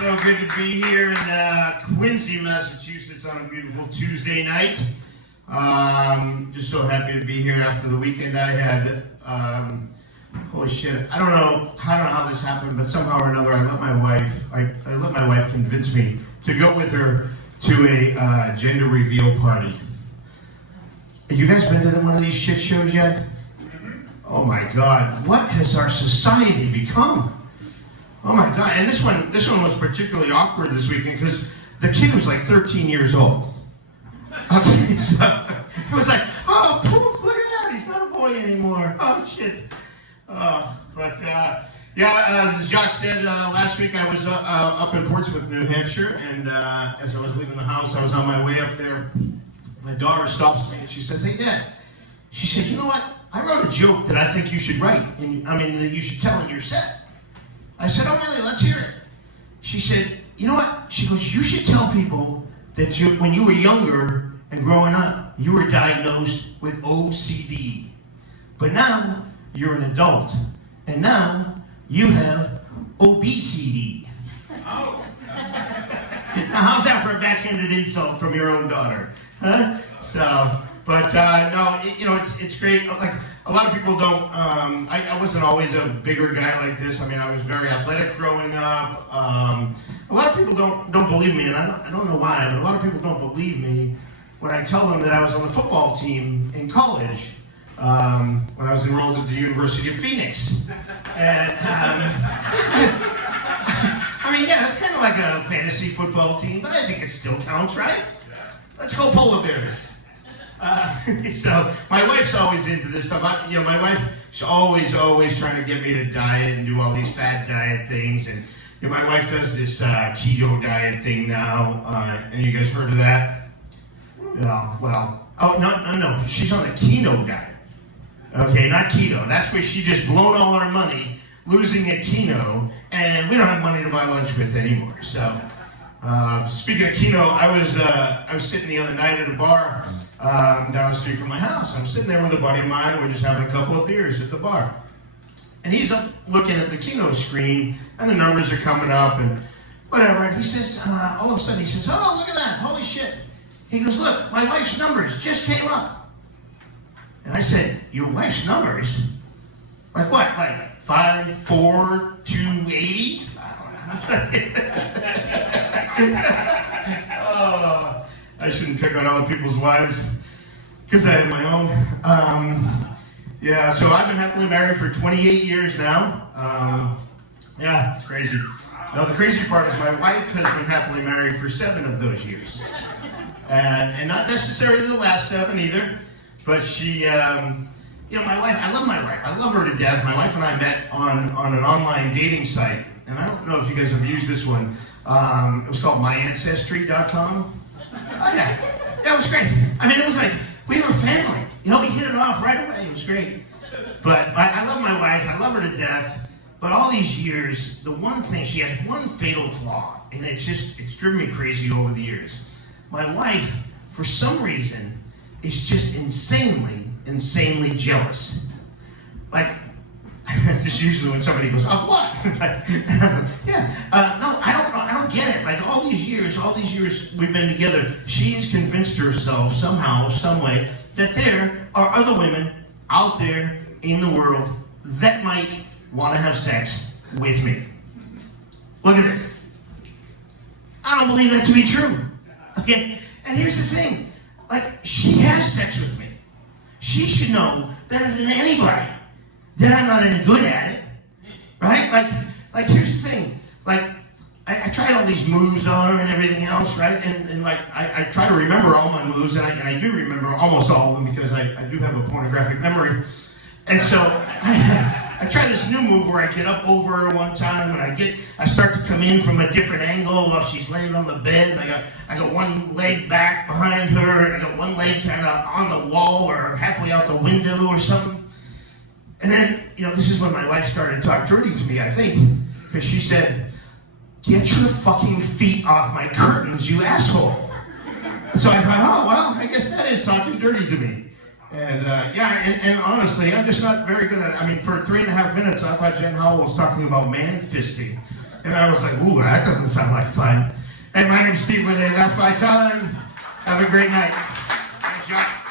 So good to be here in Quincy, Massachusetts on a beautiful Tuesday night. Just so happy to be here after the weekend I had. Holy shit, I don't know how this happened, but somehow or another I let my wife convince me to go with her to a gender reveal party. Have you guys been to one of these shit shows yet? Oh my God, what has our society become? Oh my God, and this one was particularly awkward this weekend because the kid was like 13 years old. Okay, so it was like, oh, poof, look at that, he's not a boy anymore. Oh shit. As Jacques said, last week I was up in Portsmouth, New Hampshire, and as I was leaving the house, I was on my way up there. My daughter stops me and she says, hey Dad, she said, you know what, I wrote a joke that I think you should write, that you should tell in your set. I said, oh really, let's hear it. She said, you know what? She goes, you should tell people that when you were younger and growing up, you were diagnosed with OCD. But now, you're an adult. And now, you have obesity. Oh. Now how's that for a backhanded insult from your own daughter? Huh? It's great. Like, a lot of people don't, I wasn't always a bigger guy like this. I mean, I was very athletic growing up. A lot of people don't believe me, and I don't know why, but a lot of people don't believe me when I tell them that I was on the football team in college when I was enrolled at the University of Phoenix. And, it's kind of like a fantasy football team, but I think it still counts, right? Let's go Polar Bears. So my wife's always into this stuff. My wife, she's always trying to get me to diet and do all these fad diet things. And my wife does this keto diet thing now. And you guys heard of that? No. She's on the keto diet. Okay, not keto. That's where she just blown all our money losing at Keno, and we don't have money to buy lunch with anymore. So, speaking of Keno, I was sitting the other night at a bar down the street from my house. I'm sitting there with a buddy of mine. We're just having a couple of beers at the bar, and he's up looking at the Keno screen, and the numbers are coming up and whatever. And he says, all of a sudden, he says, "Oh, look at that! Holy shit!" He goes, "Look, my wife's numbers just came up." And I said, "Your wife's numbers? Like what? Like 5, 4, 280? Oh, I shouldn't pick on other people's wives because I have my own. So I've been happily married for 28 years now. It's crazy. Now the crazy part is my wife has been happily married for 7 of those years. And not necessarily the last 7 either, but she, my wife, I love my wife. I love her to death. My wife and I met on an online dating site, and I don't know if you guys have used this one. It was called myancestry.com. Oh yeah, that was great. I mean, it was like, we were family. We hit it off right away. It was great. But I love my wife. I love her to death. But all these years, the one thing, she has one fatal flaw, and it's driven me crazy over the years. My wife, for some reason, is just insanely jealous. Like, just usually when somebody goes, "Oh, what?" I don't get it. Like all these years we've been together, she has convinced herself somehow, some way, that there are other women out there in the world that might want to have sex with me. Look at this. I don't believe that to be true. Okay? And here's the thing. Like, she has sex with me. She should know better than anybody that I'm not any good at it. Right? Like here's the thing. Like, I tried all these moves on her and everything else, right? And I try to remember all my moves, and I do remember almost all of them because I do have a pornographic memory. And so I try this new move where I get up over her one time and I start to come in from a different angle while she's laying on the bed. And I got one leg back behind her, and I got one leg kind of on the wall or halfway out the window or something. And then, this is when my wife started to talk dirty to me, I think, because she said, "Get your fucking feet off my curtains, you asshole." So I thought, oh, well, I guess that is talking dirty to me. And honestly, I'm just not very good at it. I mean, for 3.5 minutes, I thought Jen Howell was talking about man fisting. And I was like, ooh, that doesn't sound like fun. Hey, my name's Steve Linday. That's my time. Have a great night. Thanks, John.